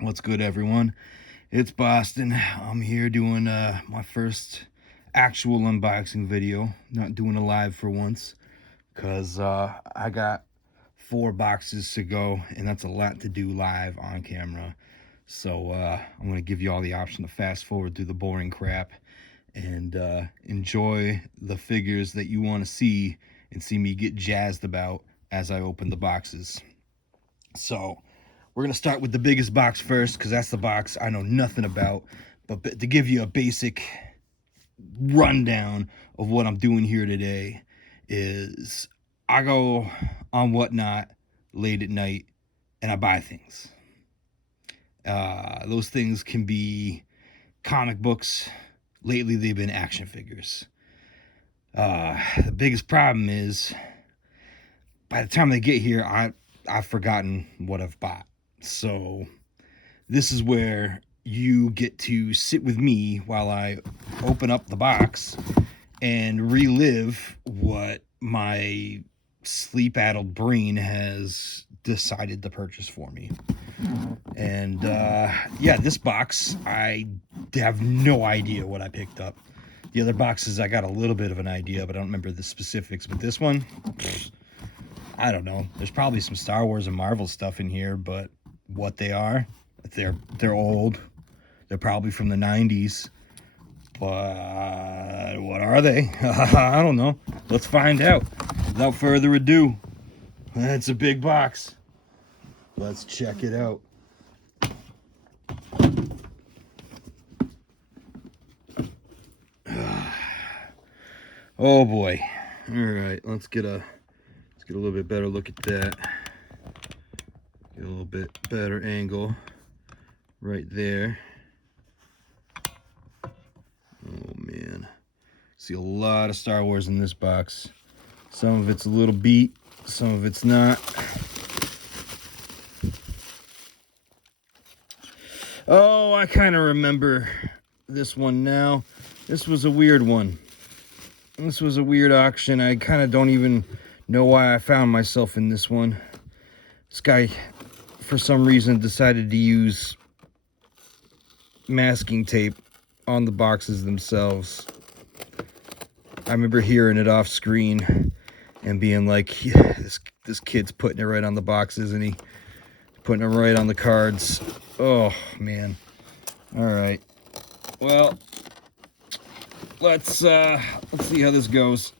What's good, everyone? It's Boston. I'm here doing my first actual unboxing video. Not doing a live for once because I got 4 boxes to go, and that's a lot to do live on camera. So I'm going to give you all the option to fast forward through the boring crap and enjoy the figures that you want to see and see me get jazzed about as I open the boxes. So we're going to start with the biggest box first because that's the box I know nothing about. But to give you a basic rundown of what I'm doing here today is I go on Whatnot late at night and I buy things. Those things can be comic books. Lately, they've been action figures. The biggest problem is by the time they get here, I've forgotten what I've bought. So this is where you get to sit with me while I open up the box and relive what my sleep-addled brain has decided to purchase for me. And yeah, this box, I have no idea what I picked up. The other boxes, I got a little bit of an idea, but I don't remember the specifics. But this one, I don't know. There's probably some Star Wars and Marvel stuff in here, but what they are, they're old. They're probably from the 90s. But what are they? I don't know. Let's find out. Without further ado, that's a big box. Let's check it out. Oh boy. All right, let's get a little bit better look at that. Get a little bit better angle right there. Oh man. See a lot of Star Wars in this box. Some of it's a little beat, some of it's not. Oh, I kind of remember this one now. This was a weird one. This was a weird auction. I kind of don't even know why I found myself in this one. This guy, for some reason, decided to use masking tape on the boxes themselves. I remember hearing it off screen and being like, yeah, this kid's putting it right on the boxes and he putting it right on the cards. Oh man. All right. Well, let's see how this goes.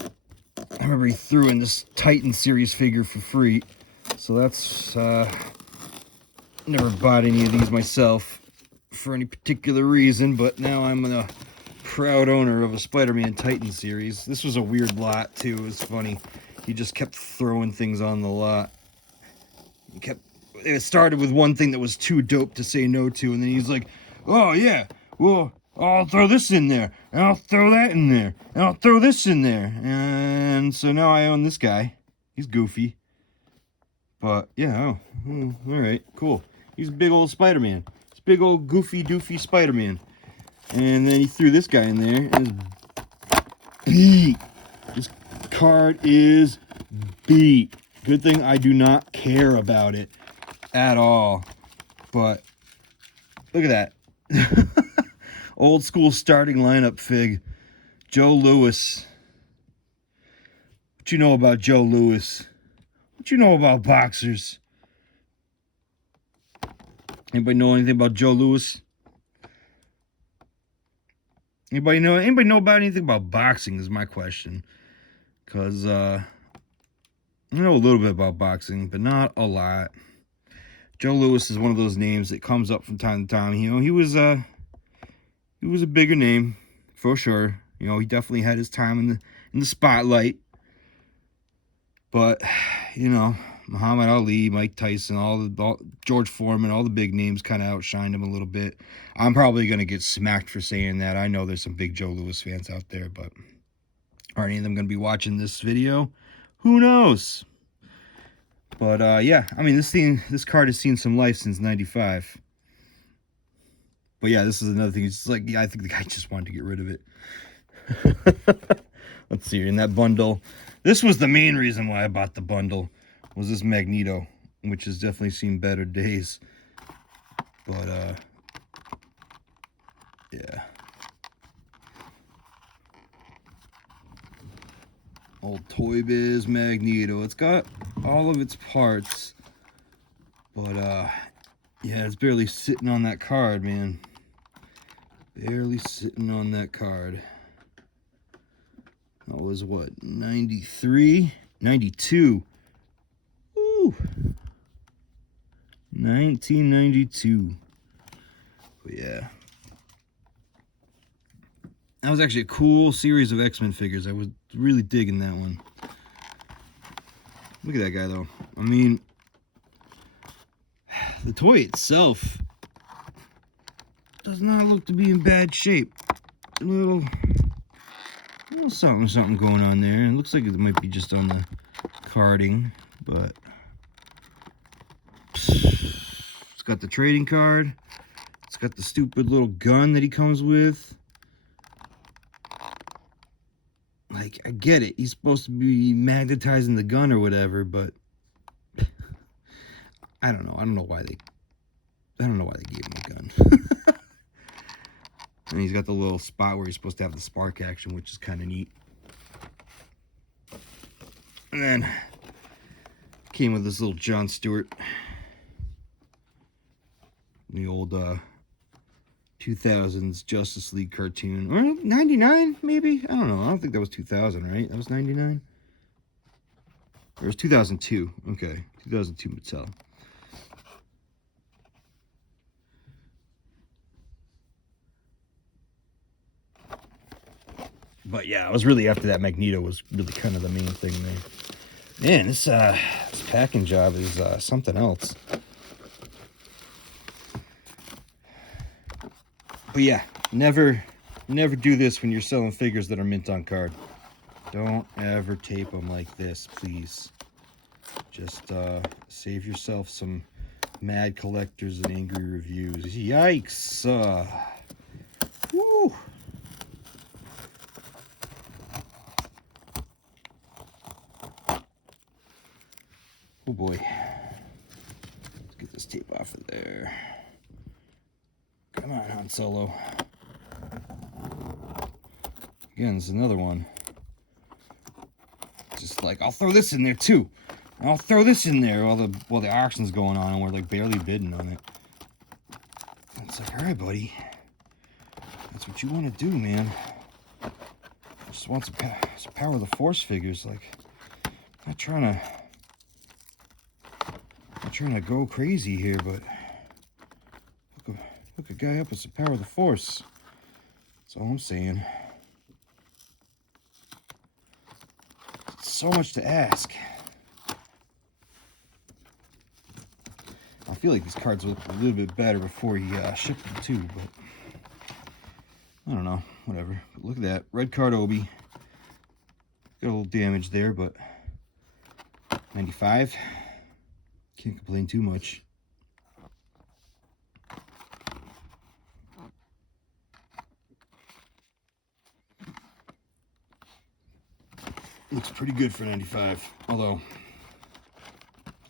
I remember he threw in this Titan series figure for free, so that's never bought any of these myself for any particular reason, but now I'm a proud owner of a Spider-Man Titan series. This was a weird lot too. It was funny. He just kept throwing things on the lot. It started with one thing that was too dope to say no to, and then he's like, oh yeah, well, I'll throw this in there, and I'll throw that in there, and I'll throw this in there. And so now I own this guy. He's goofy. But yeah, all right, cool. He's a big old Spider-Man. It's big old goofy doofy Spider-Man. And then he threw this guy in there, and it's beat. This card is beat. Good thing I do not care about it at all. But look at that. Old school starting lineup fig. Joe Louis. What you know about Joe Louis? What you know about boxers? Anybody know anything about Joe Louis? Anybody know about anything about boxing is my question. Because I know a little bit about boxing, but not a lot. Joe Louis is one of those names that comes up from time to time. You know, he was a bigger name for sure. You know, he definitely had his time in the spotlight. But you know, Muhammad Ali, Mike Tyson, George Foreman, all the big names kind of outshined him a little bit. I'm probably gonna get smacked for saying that. I know there's some big Joe Louis fans out there, but are any of them gonna be watching this video? Who knows? But yeah, I mean, this card has seen some life since '95. But yeah, this is another thing. It's like, yeah, I think the guy just wanted to get rid of it. Let's see, in that bundle. This was the main reason why I bought the bundle, was this Magneto. which has definitely seen better days. But yeah. Old Toy Biz Magneto. It's got all of its parts, but yeah, it's barely sitting on that card, man. Barely sitting on that card. That was what, 93? 92. Ooh. 1992. But yeah. That was actually a cool series of X-Men figures. I was really digging that one. Look at that guy, though. I mean, the toy itself does not look to be in bad shape. A little something going on there. It looks like it might be just on the carding, but it's got the trading card. It's got the stupid little gun that he comes with. Like, I get it. He's supposed to be magnetizing the gun or whatever, but I don't know. I don't know why they gave him a gun. And he's got the little spot where he's supposed to have the spark action, which is kind of neat. And then came with this little John Stewart, the old 2000s Justice League cartoon, or 99 maybe. I don't know. I don't think that was 2000, right? That was 99. Or it was 2002. Okay, 2002 Mattel. But yeah, I was really after that. Magneto was really kind of the main thing there. Man, this packing job is something else. But yeah, never do this when you're selling figures that are mint on card. Don't ever tape them like this, please. Just save yourself some mad collectors and angry reviews. Yikes! Woo! Oh boy. Let's get this tape off of there. Come on, Han Solo. Again, this is another one. Just like, I'll throw this in there too. I'll throw this in there while the auction's going on and we're like barely bidding on it. And it's like, all right, buddy. That's what you want to do, man. I just want some Power of the Force figures. Like, I'm not trying to go crazy here, but hook a guy up with some Power of the Force. That's all I'm saying. It's so much to ask. I feel like these cards look a little bit better before he shipped them too, but I don't know, whatever. But look at that, red card Obi. Got a little damage there, but 95. Can't complain too much. Looks pretty good for 95, although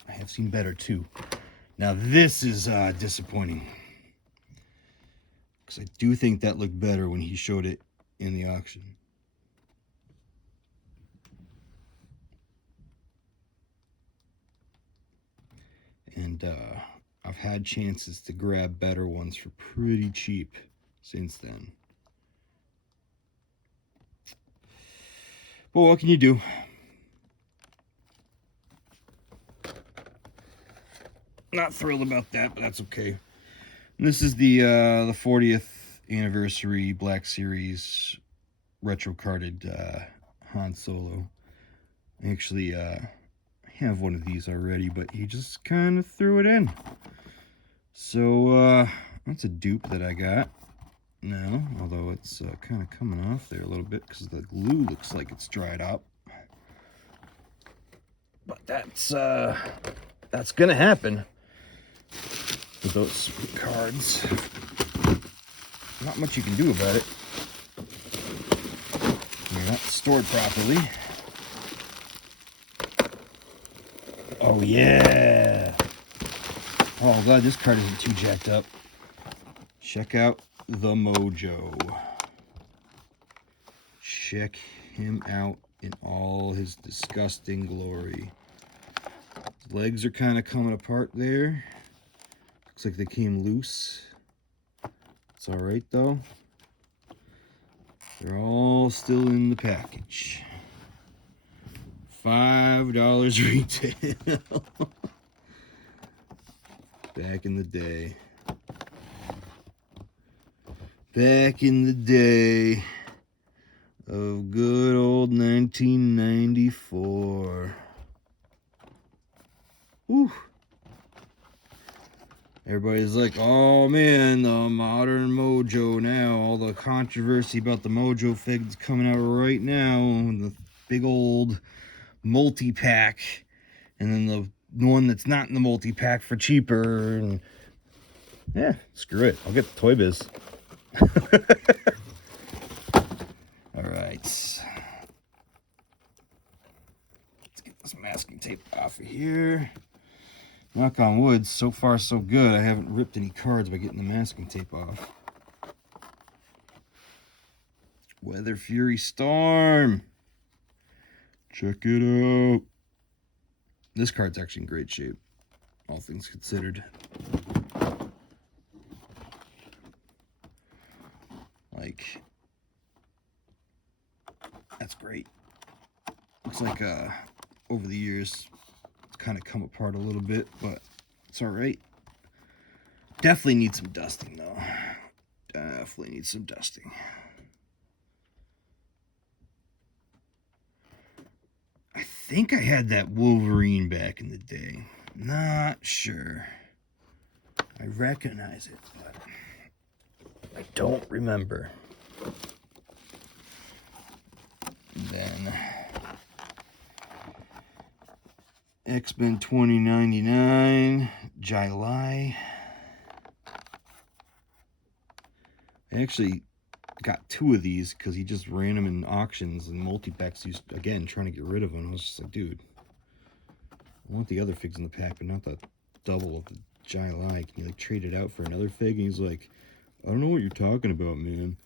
I have seen better too. Now this is disappointing, because I do think that looked better when he showed it in the auction. And I've had chances to grab better ones for pretty cheap since then. But what can you do? Not thrilled about that, but that's okay. And this is the 40th anniversary Black Series retro carded Han Solo. I actually have one of these already, but he just kind of threw it in. So that's a dupe that I got now, although it's kind of coming off there a little bit because the glue looks like it's dried up. But that's gonna happen with those cards. Not much you can do about it. They're not stored properly. Oh yeah, Oh, I'm glad this card isn't too jacked up. Check out the Mojo. Check him out in all his disgusting glory. His legs are kind of coming apart there. Looks like they came loose. It's all right though. They're all still in the package. $5 retail. Back in the day. Back in the day of good old 1994. Whew. Everybody's like, oh man, the modern Mojo now. All the controversy about the Mojo fig that's coming out right now. The big old multi-pack. And then the one that's not in the multi-pack for cheaper. And yeah, screw it. I'll get the Toy Biz. All right. Let's get this masking tape off of here. Knock on wood, so far so good. I haven't ripped any cards by getting the masking tape off. Weather Fury Storm. Check it out. This card's actually in great shape, all things considered. Like, that's great. Looks like over the years it's kind of come apart a little bit, but it's all right. Definitely needs some dusting though. Definitely needs some dusting. I think I had that Wolverine back in the day. Not sure. I recognize it, but I don't remember. And then X-Men 2099, Jai Lai. I actually got 2 of these because he just ran them in auctions and multi-packs. He's, again, trying to get rid of them. I was just like, dude, I want the other figs in the pack, but not the double of the Jai Lai. Can you, like, trade it out for another fig? And he's like, I don't know what you're talking about, man.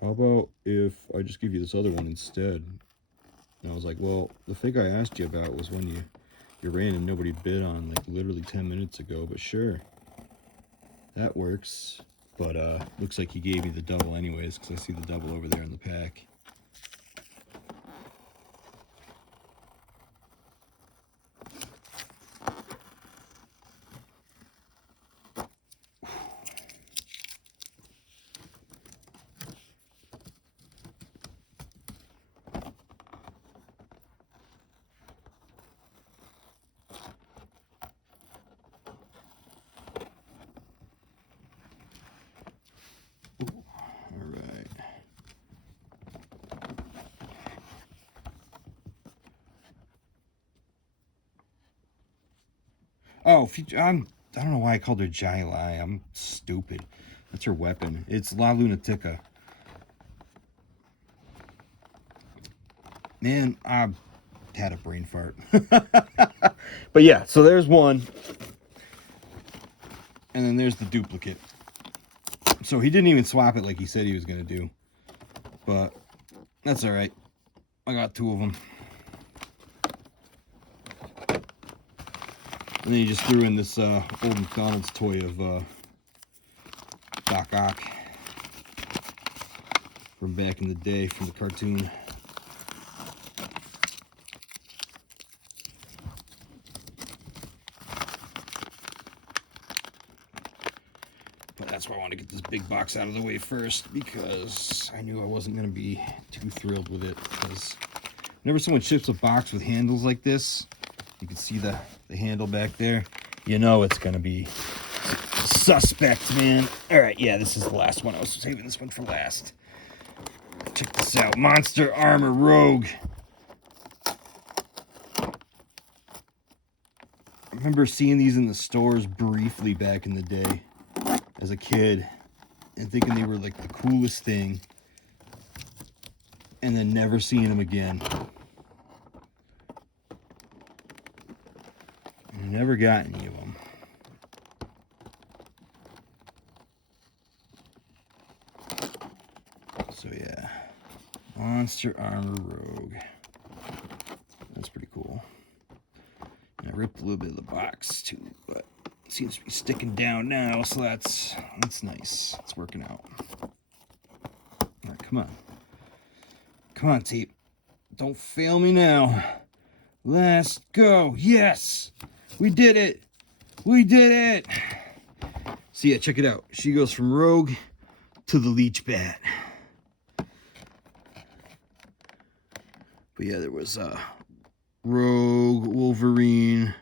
How about if I just give you this other one instead? And I was like, well, the fig I asked you about was one you ran and nobody bid on, like, literally 10 minutes ago, but sure. That works. But looks like he gave me the double anyways, because I see the double over there in the pack. Oh, I don't know why I called her Jai Lai. I'm stupid. That's her weapon. It's La Lunatica. Man, I had a brain fart. But yeah, so there's one. And then there's the duplicate. So he didn't even swap it like he said he was going to do. But that's all right. I got 2 of them. And then he just threw in this old McDonald's toy of Doc Ock from back in the day from the cartoon. But that's why I want to get this big box out of the way first, because I knew I wasn't going to be too thrilled with it. Because whenever someone ships a box with handles like this, you can see the handle back there. You know it's going to be suspect, man. All right, yeah, this is the last one. I was saving this one for last. Check this out. Monster Armor Rogue. I remember seeing these in the stores briefly back in the day as a kid and thinking they were like the coolest thing, and then never seeing them again. Never got any of them. So yeah, Monster Armor Rogue. That's pretty cool. And I ripped a little bit of the box too, but it seems to be sticking down now, so that's nice. It's working out. All right, come on. Come on, tape. Don't fail me now. Let's go. Yes! We did it! We did it! So yeah, check it out. She goes from Rogue to the Leech Bat. But yeah, there was Rogue, Wolverine,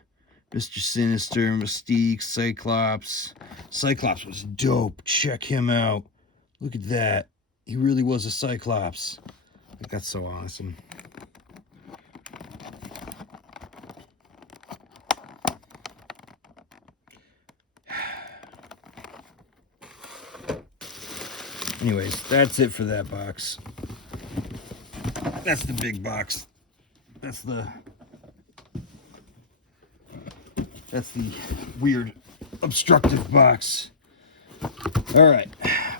Mr. Sinister, Mystique, Cyclops. Cyclops was dope. Check him out. Look at that. He really was a Cyclops. Like, that's so awesome. Anyways, that's it for that box. That's the big box. That's the weird obstructive box. All right,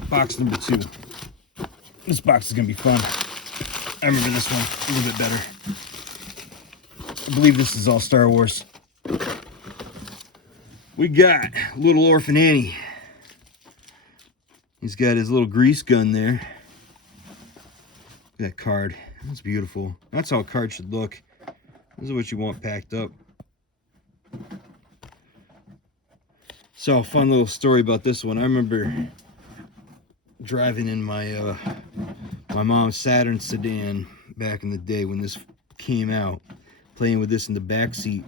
box number 2. This box is gonna be fun. I remember this one a little bit better. I believe this is all Star Wars. We got little Orphan Annie. He's got his little grease gun there. That card. That's beautiful. That's how a card should look. This is what you want packed up. So, a fun little story about this one. I remember driving in my my mom's Saturn sedan back in the day when this came out, playing with this in the back seat,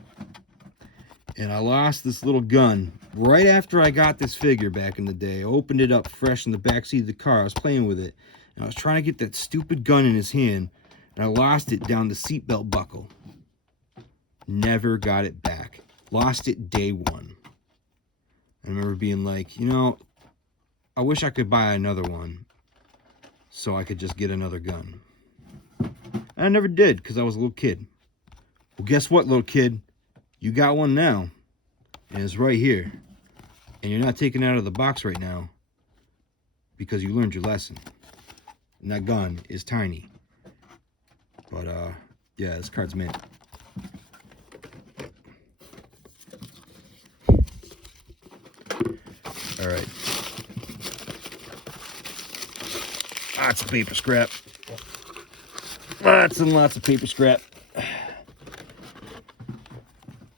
and I lost this little gun right after I got this figure back in the day. I opened it up fresh in the back seat of the car. I was playing with it, and I was trying to get that stupid gun in his hand, and I lost it down the seatbelt buckle. Never got it back. Lost it day one. I remember being like, you know, I wish I could buy another one so I could just get another gun. And I never did because I was a little kid. Well, guess what, little kid? You got one now, and it's right here. And you're not taking it out of the box right now because you learned your lesson. And that gun is tiny. But, yeah, this card's mint. All right. Lots of paper scrap. Lots and lots of paper scrap.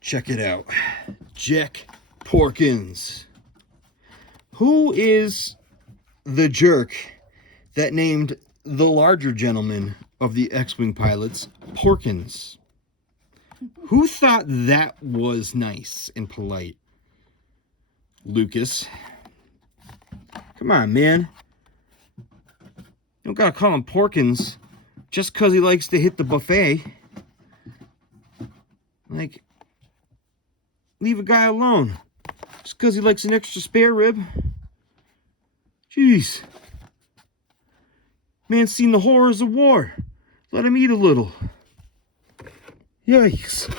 Check it out. Jack Porkins. Who is the jerk that named the larger gentleman of the X-Wing pilots Porkins? Who thought that was nice and polite? Lucas. Come on, man. You don't gotta call him Porkins just because he likes to hit the buffet. Like, leave a guy alone. Just because he likes an extra spare rib. Jeez. Man's seen the horrors of war. Let him eat a little. Yikes.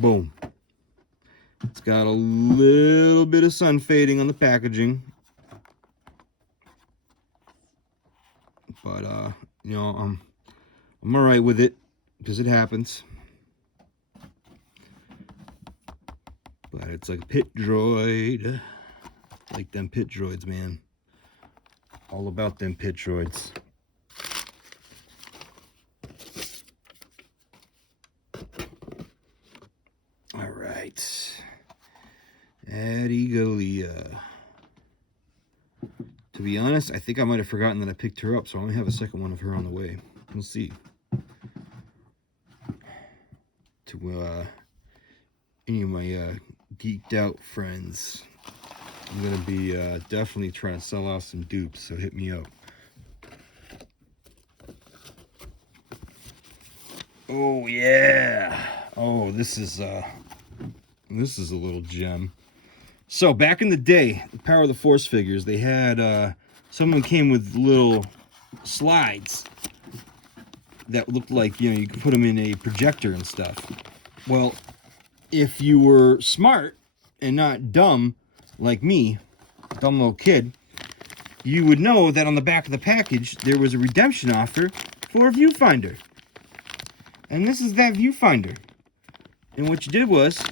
Boom. It's got a little bit of sun fading on the packaging. But, you know, I'm all right with it because it happens. But it's like a pit droid. Like them pit droids, man. All about them pit droids. All right. Addie Galia. To be honest, I think I might have forgotten that I picked her up, so I only have a second one of her on the way. We'll see. To any of my geeked out friends, I'm gonna be definitely trying to sell off some dupes, so hit me up. Oh yeah. Oh, this is a little gem. So back in the day, the Power of the Force figures, they had some of them came with little slides that looked like, you know, you could put them in a projector and stuff. Well, if you were smart and not dumb like me, dumb little kid, you would know that on the back of the package there was a redemption offer for a viewfinder. And this is that viewfinder. And what you did was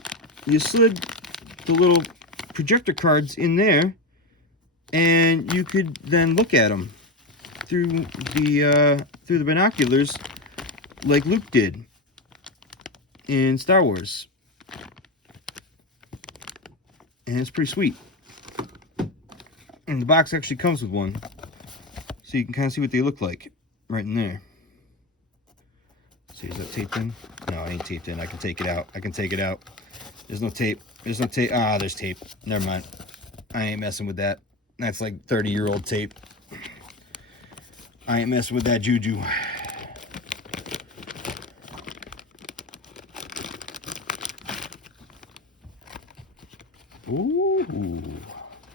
you slid the little projector cards in there, and you could then look at them through the binoculars like Luke did in Star Wars. And it's pretty sweet. And the box actually comes with one, so you can kind of see what they look like right in there. See, is that taped in? No, it ain't taped in. I can take it out. I can take it out. There's no tape. There's no tape. Ah, there's tape. Never mind. I ain't messing with that. That's like 30-year-old tape. I ain't messing with that juju. Ooh.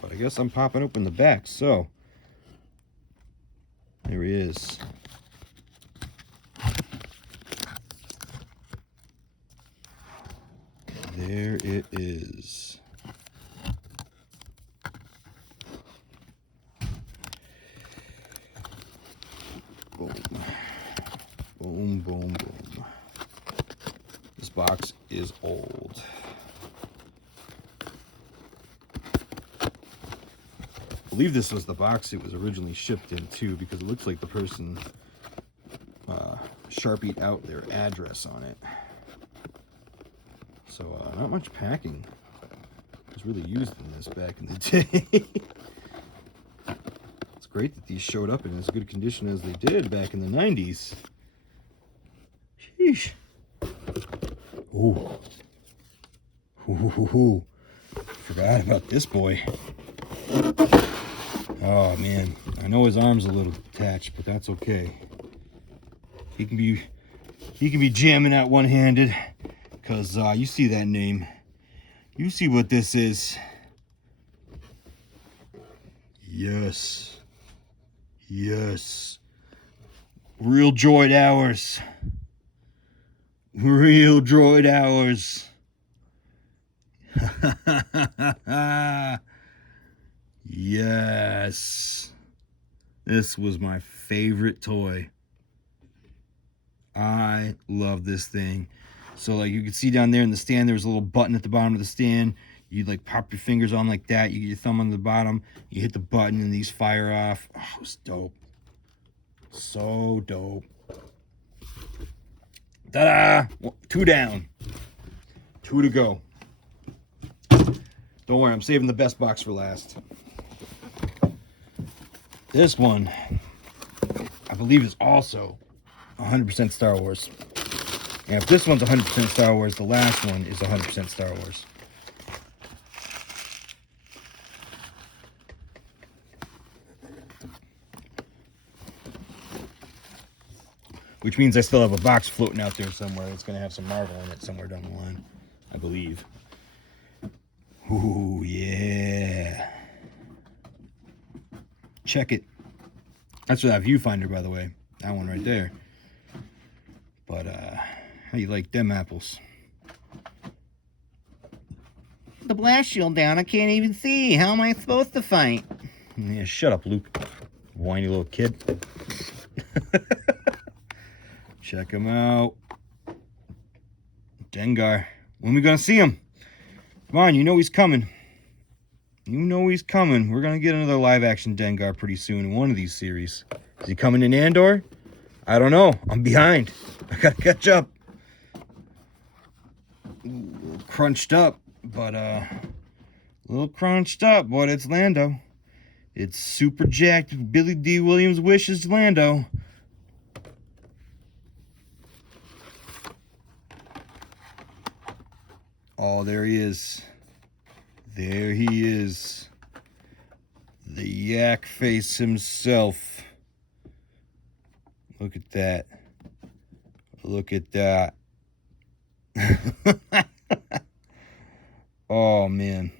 But I guess I'm popping open the back, so. There he is. There it is. Boom. Boom, boom, boom. This box is old. I believe this was the box it was originally shipped in too, because it looks like the person Sharpied out their address on it. So not much packing was really used in this back in the day. It's great that these showed up in as good condition as they did back in the 90s. Sheesh. Ooh. Ooh. Forgot about this boy. Oh man, I know his arm's a little detached, but that's okay. He can be jamming out one-handed, cause you see that name. You see what this is. Yes. Yes. Real droid hours. Real droid hours. Yes. This was my favorite toy. I love this thing. So like you can see down there in the stand, there was a little button at the bottom of the stand. You like pop your fingers on like that. You get your thumb on the bottom. You hit the button and these fire off. Oh, it was dope. So dope. Ta-da! 2 down. 2 to go. Don't worry, I'm saving the best box for last. This one, I believe, is also 100% Star Wars. And if this one's 100% Star Wars, the last one is 100% Star Wars. Which means I still have a box floating out there somewhere that's going to have some Marvel in it somewhere down the line, I believe. Ooh, yeah. Check it. That's for that viewfinder, by the way. That one right there. But, how you like them apples? The blast shield down, I can't even see. How am I supposed to fight? Yeah, shut up, Luke. Whiny little kid. Check him out. Dengar. When are we gonna see him? Come on, you know he's coming. You know he's coming. We're gonna get another live-action Dengar pretty soon in one of these series. Is he coming in Andor? I don't know. I'm behind. I gotta catch up. Ooh, crunched up, but a little crunched up, but it's Lando. It's super jacked. Billy D. Williams wishes Lando. Oh, there he is. There he is. The yak face himself. Look at that. Look at that. Oh, man.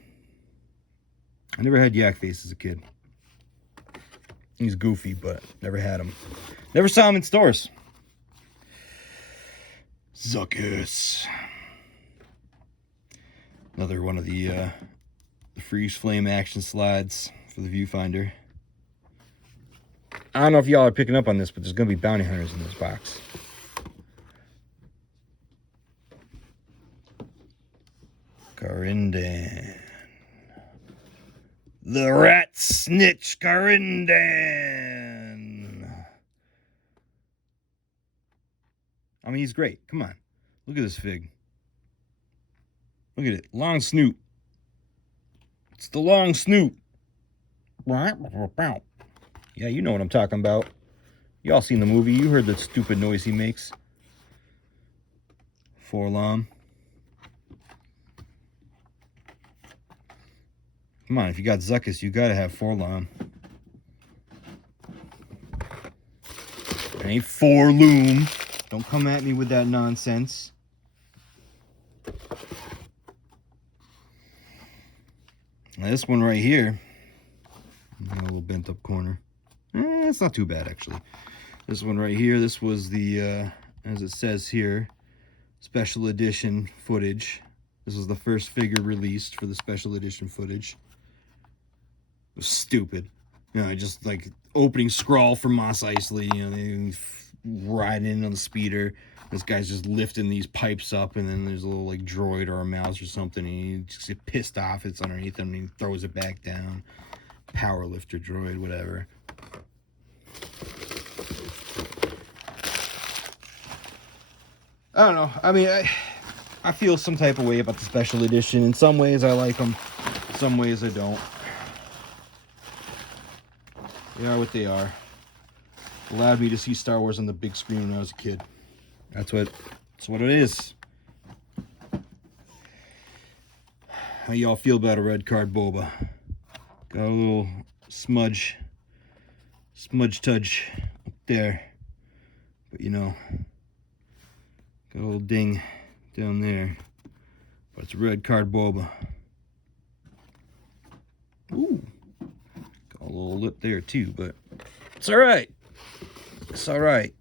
I never had yak face as a kid. He's goofy, but never had him. Never saw him in stores. Zuckuss. Another one of the freeze flame action slides for the viewfinder. I don't know if y'all are picking up on this, but there's going to be bounty hunters in this box. Garindan. The rat snitch Garindan. I mean, he's great. Come on. Look at this fig. Look at it. Long snoot. It's the long snoot. Yeah, you know what I'm talking about. Y'all seen the movie. You heard the stupid noise he makes. 4-LOM. Come on, if you got Zuckuss, you gotta have 4-LOM. It ain't 4-LOOM. Don't come at me with that nonsense. Now this one right here, a little bent up corner. It's not too bad actually. This one right here, this was the, as it says here, special edition footage. This was the first figure released for the special edition footage. It was stupid. You know, just like opening scrawl from Mos Eisley, you know, they riding in on the speeder. This guy's just lifting these pipes up, and then there's a little like droid or a mouse or something, and he just gets pissed off. It's underneath him, and he throws it back down. Power lifter droid, whatever. I don't know. I mean, I feel some type of way about the special edition. In some ways, I like them. Some ways, I don't. They are what they are. Allowed me to see Star Wars on the big screen when I was a kid. That's what it is. How y'all feel about a red card Boba? Got a little smudge tudge up there. But you know, got a little ding down there. But it's a red card Boba. Ooh. Got a little lip there too, but it's alright. It's alright.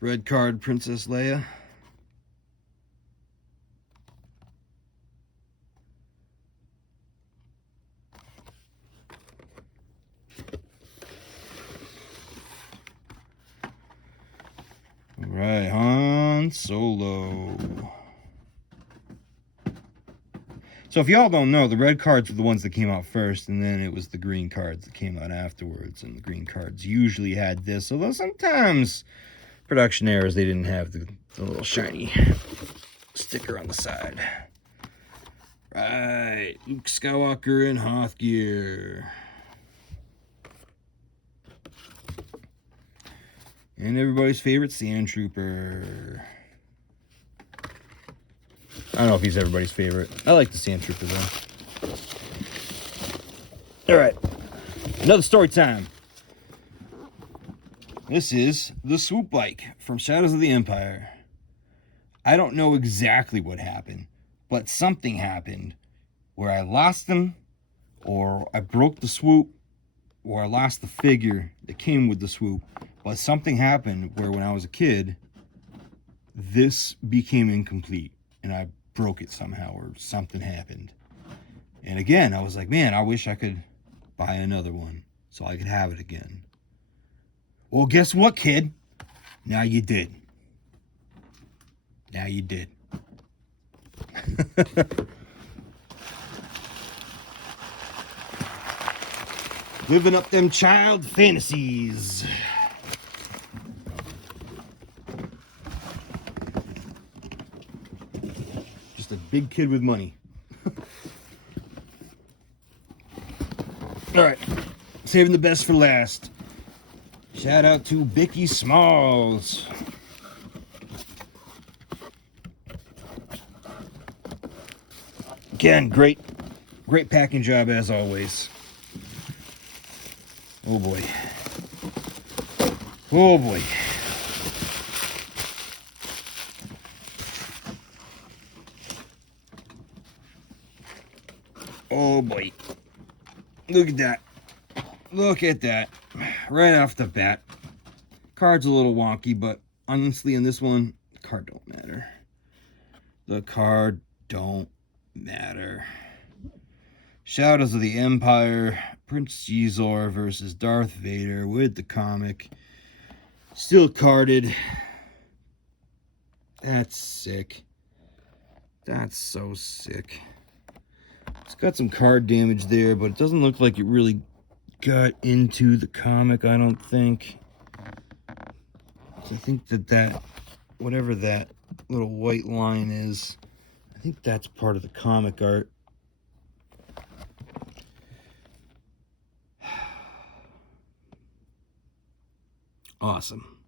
Red card Princess Leia. Alright, Han Solo. So if y'all don't know, the red cards were the ones that came out first, and then it was the green cards that came out afterwards, and the green cards usually had this, although sometimes production errors, they didn't have the little shiny sticker on the side. Right, Luke Skywalker in Hoth gear. And everybody's favorite Sand Trooper. I don't know if he's everybody's favorite. I like the Sand Trooper though. Alright, another story time. This is the swoop bike from Shadows of the Empire. I don't know exactly what happened, but something happened where I lost them, or I broke the swoop, or I lost the figure that came with the swoop. But something happened where when I was a kid, this became incomplete, and I broke it somehow, or something happened. And again, I was like, man, I wish I could buy another one so I could have it again. Well, guess what, kid? Now you did. Now you did. Living up them child fantasies. Just a big kid with money. All right, saving the best for last. Shout out to Bicky Smalls. Again, great packing job as always. Oh boy. Oh boy. Oh boy. Look at that. Look at that. Right off the bat. Card's a little wonky, but honestly, in this one, the card don't matter. The card don't matter. Shadows of the Empire, Prince Xizor versus Darth Vader with the comic. Still carded. That's sick. That's so sick. It's got some card damage there, but it doesn't look like it really got into the comic, I don't think. I think that whatever that little white line is, I think that's part of the comic art. Awesome.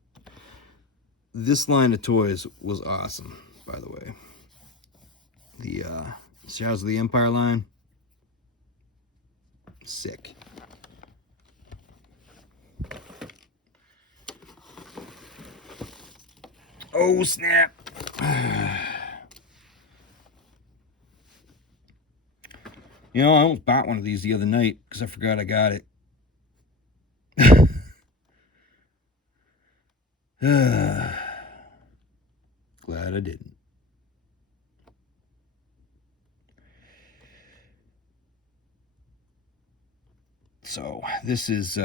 This line of toys was awesome, by the way. The Shadows of the Empire line, sick. Oh, snap. You know, I almost bought one of these the other night because I forgot I got it. Glad I didn't. So this is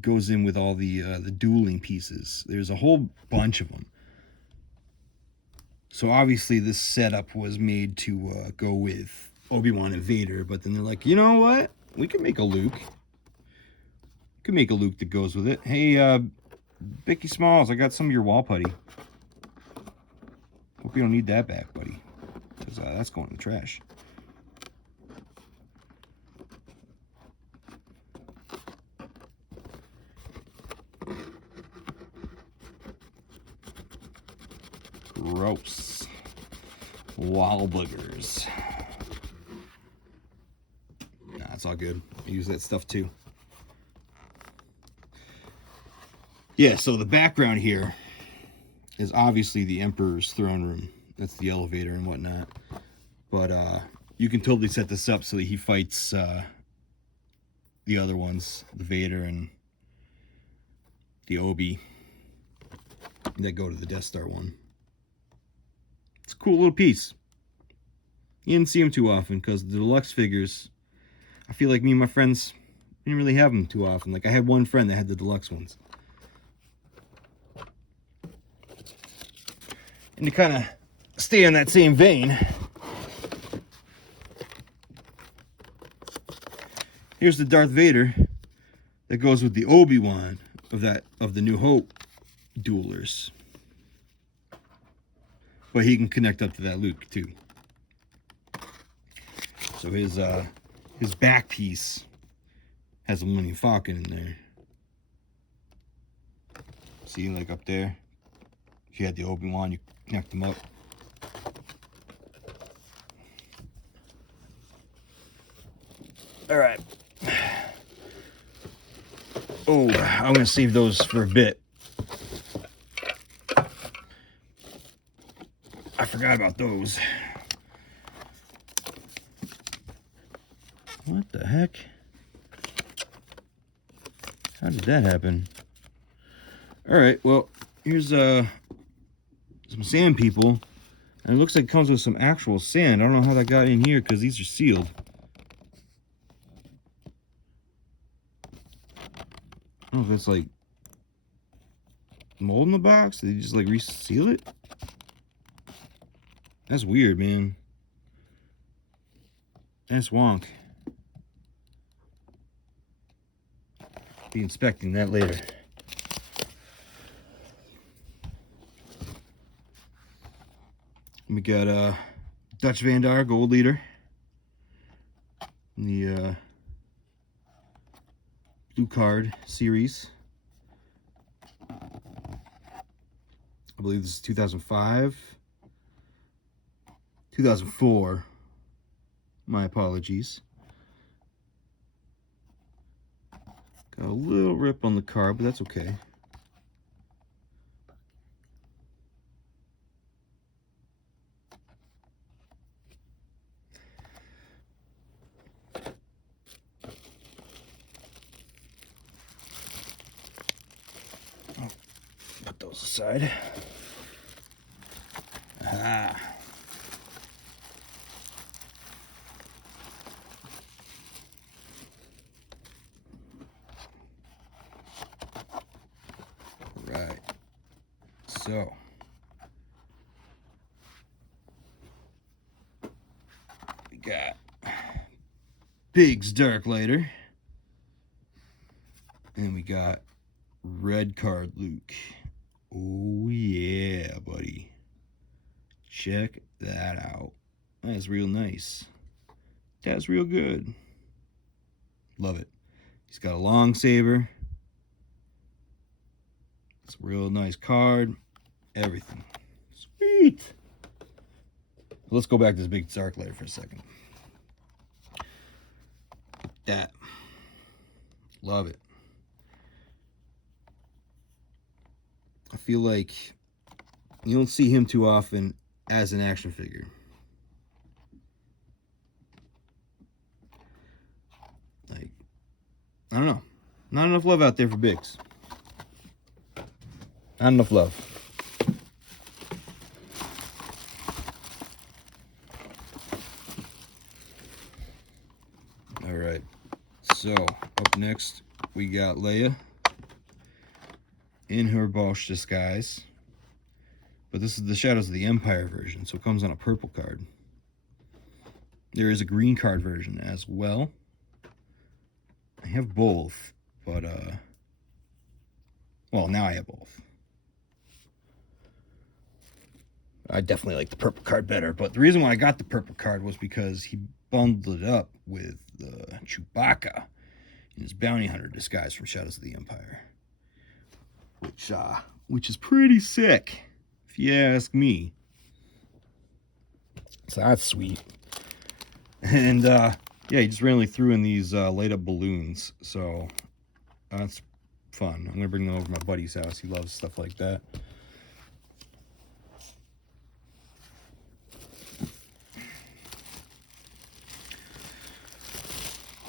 goes in with all the dueling pieces. There's a whole bunch of them. So obviously this setup was made to go with Obi-Wan and Vader, but then they're like, you know what? We can make a Luke. We can make a Luke that goes with it. Hey, Bicky Smalls, I got some of your wall putty. Hope you don't need that back, buddy, because that's going in the trash. Gross. Wall boogers. Nah, it's all good. I use that stuff too. Yeah, so the background here is obviously the Emperor's throne room. That's the elevator and whatnot. But you can totally set this up so that he fights the other ones, the Vader and the Obi, that go to the Death Star one. It's a cool little piece. You didn't see them too often because the deluxe figures, I feel like me and my friends didn't really have them too often. Like I had one friend that had the deluxe ones. And to kind of stay in that same vein, here's the Darth Vader that goes with the Obi-Wan of the New Hope duelers. But he can connect up to that Luke too. So his back piece has a Millennium Falcon in there. See, like up there, if you had the Obi-Wan, you connect them up. All right. Oh, I'm gonna save those for a bit. I forgot about those. What the heck? How did that happen? All right, well, here's some sand people. And it looks like it comes with some actual sand. I don't know how that got in here because these are sealed. I don't know if it's like mold in the box. Did they just like reseal it? That's weird, man. That's wonk. Be inspecting that later. We got Dutch Vandar Gold Leader. The Blue Card series. I believe this is 2005. 2004. My apologies. Got a little rip on the card, but that's okay. those aside. Ah. Right. So. We got Biggs Darklighter. And we got Red Card Luke. Oh yeah, buddy. Check that out. That's real nice. That's real good. Love it. He's got a long saber. It's a real nice card. Everything. Sweet. Let's go back to this big Darklighter for a second. That. Love it. I feel like you don't see him too often as an action figure. Like, I don't know. Not enough love out there for Biggs. Not enough love. All right. So, up next, we got Leia in her Bosch disguise. But this is the Shadows of the Empire version, so it comes on a purple card. There is a green card version as well. I have both, but, well, now I have both. I definitely like the purple card better, but the reason why I got the purple card was because he bundled it up with Chewbacca in his bounty hunter disguise from Shadows of the Empire, which is pretty sick, if you ask me. So that's sweet. And yeah, he just randomly threw in these light up balloons, so that's fun. I'm gonna bring them over to my buddy's house. He loves stuff like that.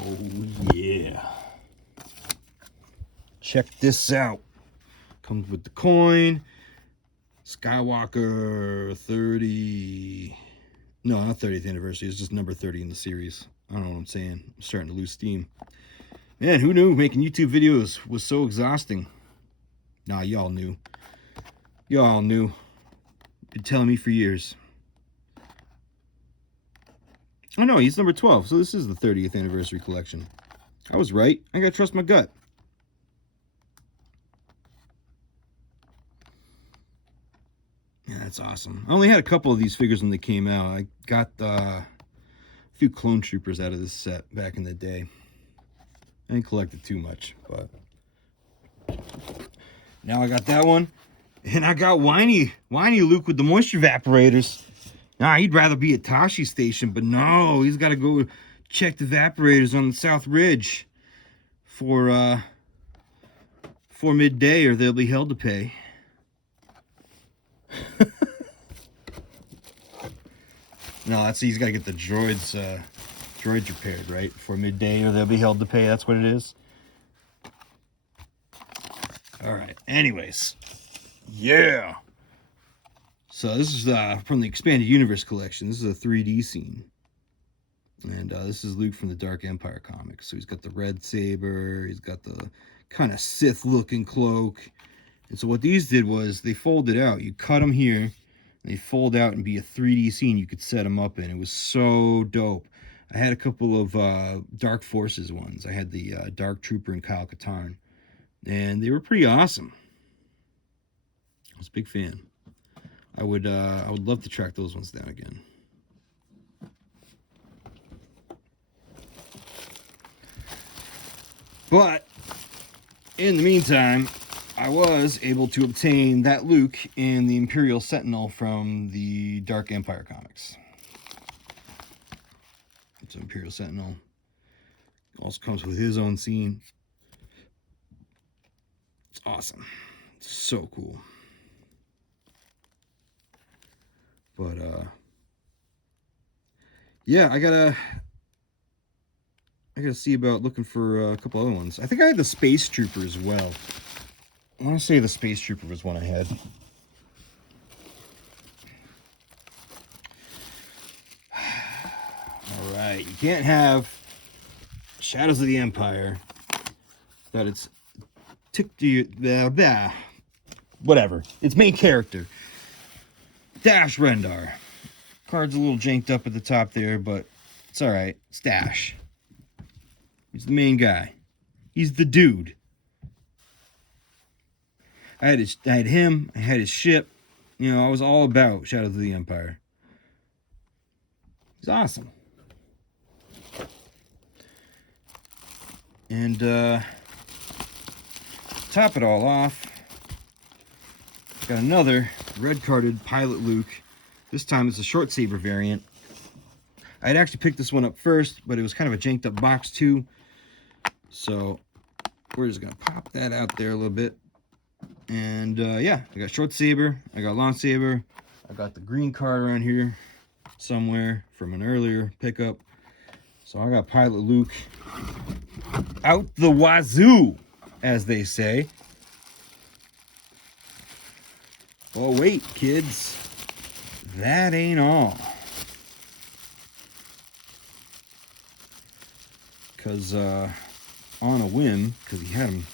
Oh yeah. Check this out. Comes with the coin. Skywalker 30. No, not 30th anniversary. It's just number 30 in the series. I don't know what I'm saying. I'm starting to lose steam. Man, who knew making YouTube videos was so exhausting? Nah, y'all knew. Y'all knew. Been telling me for years. Oh no, he's number 12, so this is the 30th anniversary collection. I was right. I gotta trust my gut. Yeah, that's awesome. I only had a couple of these figures when they came out. I got a few clone troopers out of this set back in the day. I didn't collect it too much, but now I got that one. And I got whiny Luke with the moisture evaporators. Nah, he'd rather be at Tashi Station, but no, he's got to go check the evaporators on the South Ridge for midday, or they'll be held to pay. No, that's he's got to get the droids repaired, right? For midday, or they'll be held to pay. That's what it is. All right. Anyways, yeah. So this is from the Expanded Universe collection. This is a 3D scene. And this is Luke from the Dark Empire comics. So he's got the red saber. He's got the kind of Sith-looking cloak. And so what these did was they folded out. You cut them here. And they fold out and be a 3D scene you could set them up in. It was so dope. I had a couple of Dark Forces ones. I had the Dark Trooper and Kyle Katarn. And they were pretty awesome. I was a big fan. I would love to track those ones down again. But in the meantime, I was able to obtain that Luke in the Imperial Sentinel from the Dark Empire comics. It's Imperial Sentinel. Also comes with his own scene. It's awesome. It's so cool. But yeah, I gotta see about looking for a couple other ones. I think I had the Space Trooper as well. I want to say the Space Trooper was one I had. All right, you can't have Shadows of the Empire that it's ticked to you. Whatever. Its main character, Dash Rendar. Card's a little janked up at the top there, but it's all right. It's Dash. He's the main guy. He's the dude. I had him. I had his ship. You know, I was all about Shadows of the Empire. He's awesome. And top it all off, got another red-carded Pilot Luke. This time it's a short saber variant. I had actually picked this one up first, but it was kind of a janked up box too. So we're just gonna pop that out there a little bit. And yeah, I got short saber, I got long saber, I got the green card around here somewhere from an earlier pickup. So I got Pilot Luke out the wazoo, as they say. Oh wait, kids, that ain't all. Because on a whim, because he had them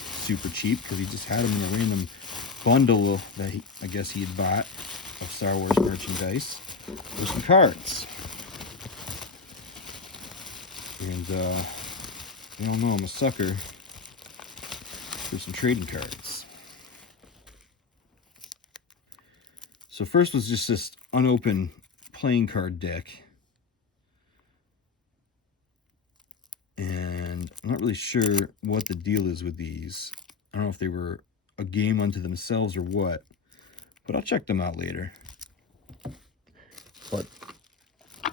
super cheap, because he just had them in a random bundle that I guess he had bought of Star Wars merchandise, with some cards. And you all know I'm a sucker for some trading cards. So first was just this unopened playing card deck. And I'm not really sure what the deal is with these. I don't know if they were a game unto themselves or what, but I'll check them out later. But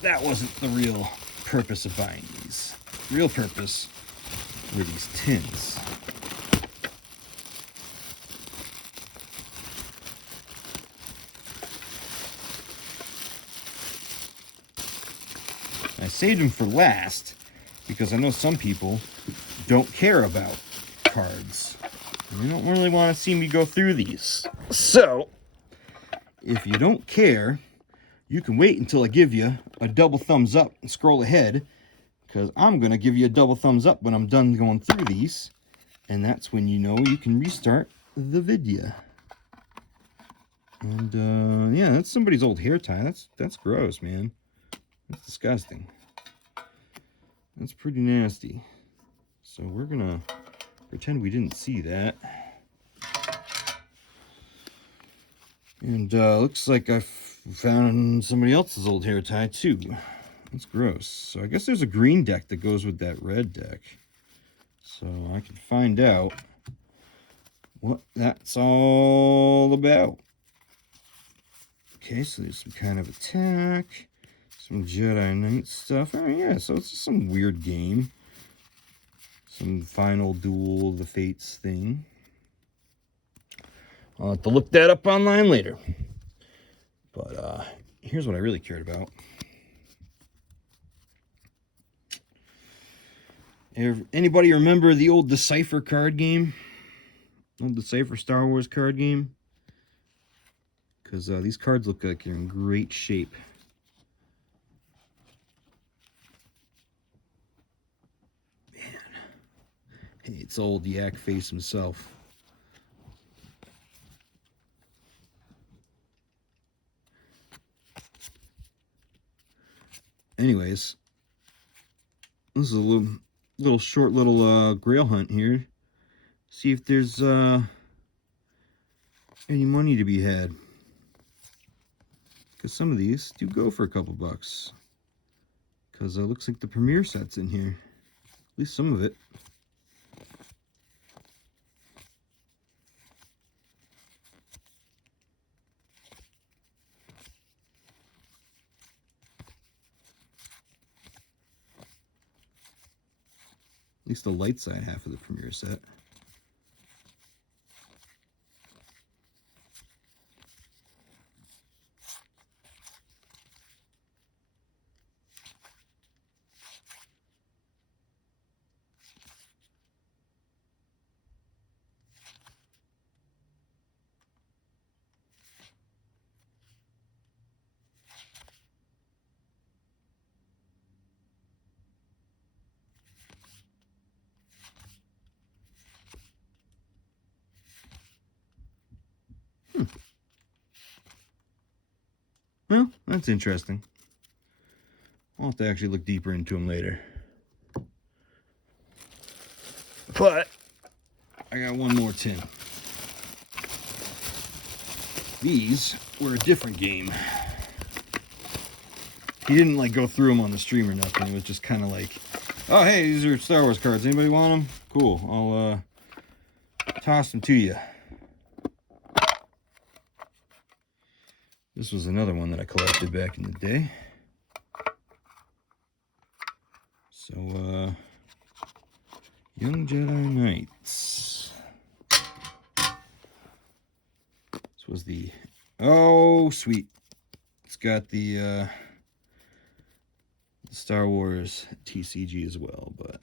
that wasn't the real purpose of buying these. The real purpose were these tins. I saved them for last because I know some people don't care about cards. You don't really want to see me go through these. So, if you don't care, you can wait until I give you a double thumbs up and scroll ahead, because I'm going to give you a double thumbs up when I'm done going through these, and that's when you know you can restart the video. And yeah, that's somebody's old hair tie. That's gross, man. That's disgusting. That's pretty nasty. So we're gonna pretend we didn't see that. And looks like I found somebody else's old hair tie too. That's gross. So I guess there's a green deck that goes with that red deck. So I can find out what that's all about. Okay, so there's some kind of attack. Some Jedi Knight stuff. Oh yeah, so it's just some weird game. Some Final Duel of the Fates thing. I'll have to look that up online later. But here's what I really cared about. Anybody remember the old Decipher card game? Old Decipher Star Wars card game? Because these cards look like they're in great shape. Man. Hey, it's old Yak Face himself. Anyways, this is a little short grail hunt here. See if there's any money to be had. Because some of these do go for a couple bucks. Because it looks like the premiere set's in here. At least some of it. At least the light side half of the premiere set. Well, that's interesting. I'll have to actually look deeper into them later. But I got one more tin. These were a different game. He didn't like go through them on the stream or nothing. It was just kind of like, oh hey, these are Star Wars cards. Anybody want them? Cool. I'll toss them to you. This was another one that I collected back in the day. So, Young Jedi Knights. This was the, oh sweet. It's got the Star Wars TCG as well, but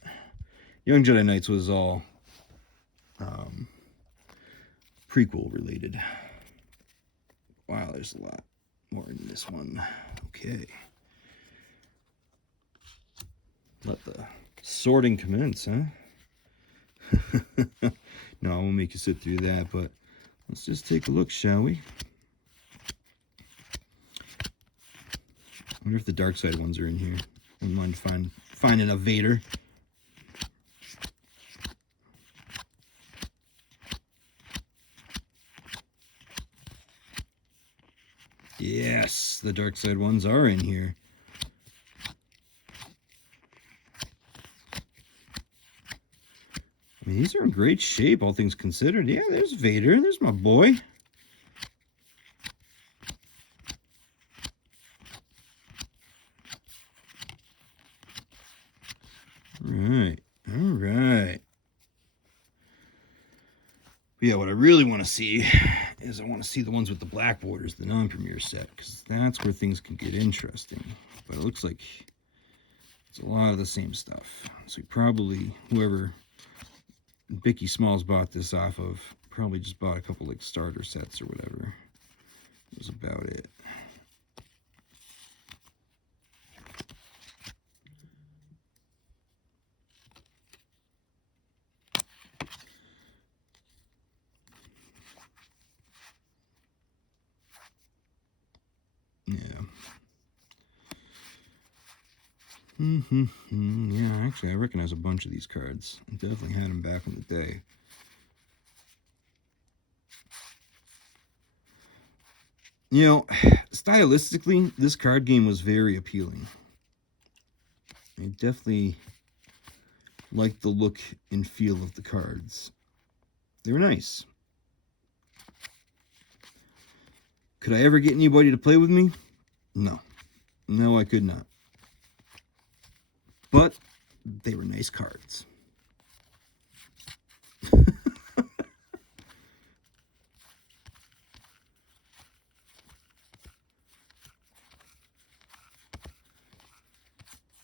Young Jedi Knights was all prequel related. Wow, there's a lot more in this one. Okay. Let the sorting commence, huh? No, I won't make you sit through that, but let's just take a look, shall we? I wonder if the dark side ones are in here. I wouldn't mind finding a Vader. Yes, the dark side ones are in here. I mean, these are in great shape, all things considered. Yeah, there's Vader. There's my boy. All right. But yeah, what I really want to see is I want to see the ones with the black borders, the non-premiere set, because that's where things can get interesting. But it looks like it's a lot of the same stuff. So probably whoever Bicky Smalls bought this off of probably just bought a couple like starter sets or whatever. That was about it. Yeah. Yeah, actually, I recognize a bunch of these cards. I definitely had them back in the day. You know, stylistically, this card game was very appealing. I definitely liked the look and feel of the cards. They were nice. Could I ever get anybody to play with me? No. No, I could not. But they were nice cards.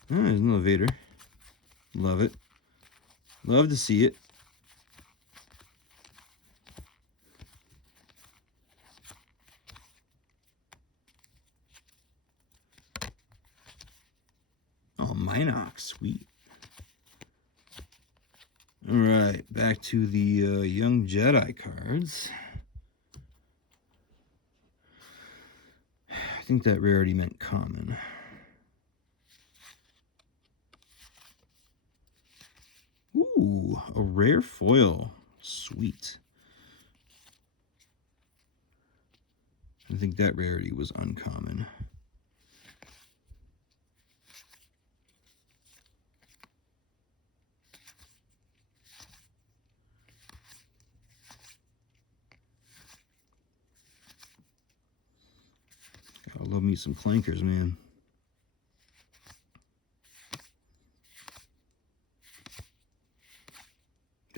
Oh, there's another Vader. Love it. Love to see it. Oh, Minox. Sweet. All right, back to the Young Jedi cards. I think that rarity meant common. Ooh, a rare foil. Sweet. I think that rarity was uncommon. I love me some flankers, man.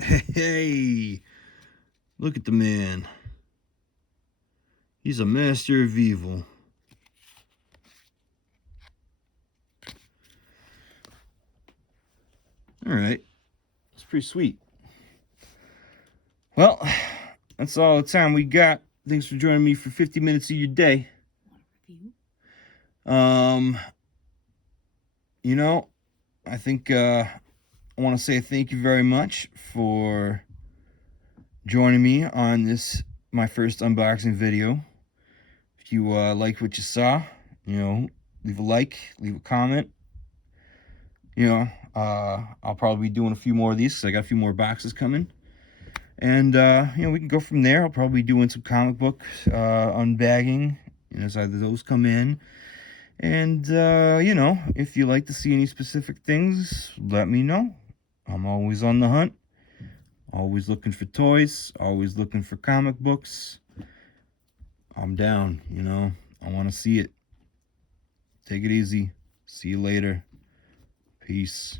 Hey, look at the man. He's a master of evil. All right, it's pretty sweet. Well, that's all the time we got. Thanks for joining me for 50 minutes of your day. You know, I think I want to say thank you very much for joining me on this my first unboxing video. If you like what you saw, leave a like, leave a comment. I'll probably be doing a few more of these because I got a few more boxes coming. And, we can go from there. I'll probably be doing some comic book unbagging, as either those come in. And, if you like to see any specific things, let me know. I'm always on the hunt. Always looking for toys. Always looking for comic books. I'm down, I want to see it. Take it easy. See you later. Peace.